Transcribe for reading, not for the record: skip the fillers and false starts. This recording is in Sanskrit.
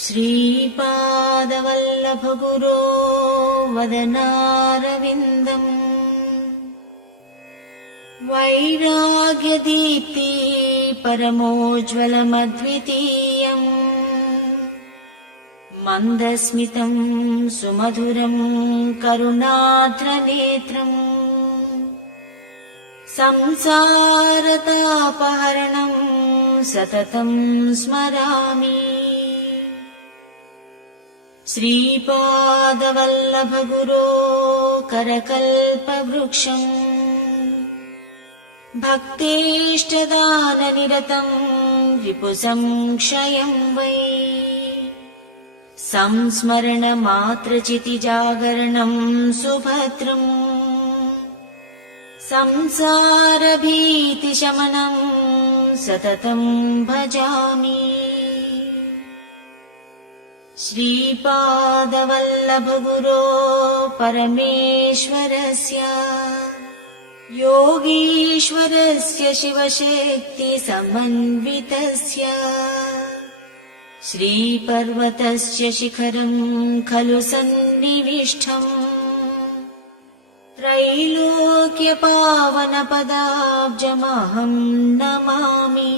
श्रीपादवल्लभगुरो वदनारविन्दम् वैराग्यदीप्ति परमोज्ज्वलमद्वितीयम् मन्दस्मितं सुमधुरं करुणार्द्रनेत्रम् संसारतापहरणं सततं स्मरामि। श्रीपादवल्लभगुरो करकल्पवृक्षम् भक्तेष्टदाननिरतं रिपुसंक्षयं वै संस्मरणमात्रचितिजागरणं सुभद्रम् संसारभीतिशमनं सततं भजामि। श्रीपादवल्लभगुरो परमेश्वरस्य योगीश्वरस्य शिवशक्तिसमन्वितस्य श्रीपर्वतस्य शिखरं खलु सन्निविष्टम् त्रैलोक्यपावनपदाब्जमहं नमामि।